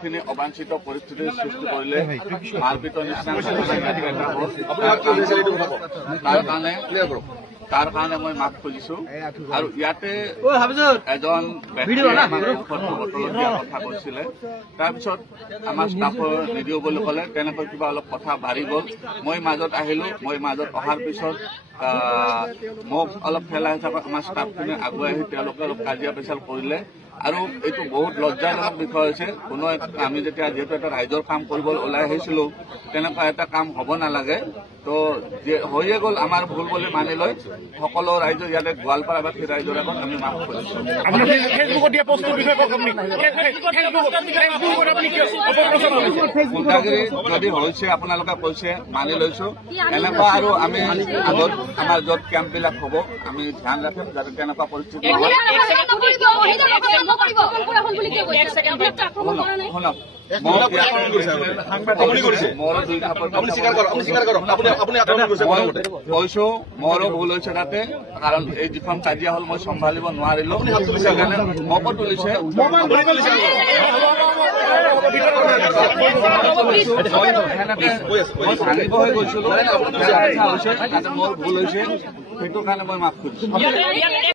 এইখিনি অবাঞ্ছিত পৰিস্থিতিৰ সৃষ্টি কৰিলে মাৰপিটৰ নিচিনা তাৰ কাৰণে মই মাফ খুজিছো আৰু ইয়াতে এজন কথা কৈছিলে তাৰপিছত আমাৰ ষ্টাফৰ নিদিও বুলি ক'লে তেনেকৈ কিবা অলপ কথা বাঢ়ি গ'ল মই মাজত আহিলো মই মাজত অহাৰ পিছত মোক অলপ ঠেলা হিচাপত আমাৰ ষ্টাফখিনি আগুৱাই আহি তেওঁলোকে অলপ কাজিয়া পেচাল কৰিলে আৰু এইটো বহুত লজ্জাজনক বিষয় হৈছে কোনো আমি যেতিয়া যিহেতু এটা ৰাইজৰ কাম কৰিবলৈ ওলাই আহিছিলো তেনেকুৱা এটা কাম হ'ব নালাগে তো হৈয়ে গ'ল আমাৰ ভুল বুলি মানি লৈ সকলো ৰাইজ ইয়াতে গোৱালপাৰাবাসী ৰাইজৰ আগত আমি মাফ কৰিছো গুণ্ডাগিৰি যদি হৈছে আপোনালোকে কৈছে মানি লৈছো এনেকুৱা আৰু আমি আগত আমাৰ য'ত কেম্পবিলাক হ'ব আমি ধ্যান ৰাখিম যাতে তেনেকুৱা পৰিস্থিতি শুনক কৈছো মোৰো ভুল হৈছে তাতে কাৰণ এই যিখন কাজিয়া হ'ল মই চম্ভালিব নোৱাৰিলো সেইকাৰণে মকো তুলিছে মই ভাঙিব হৈ গৈছিলো মোৰ ভুল হৈছে সেইটো কাৰণে মই মাফ কৰিছো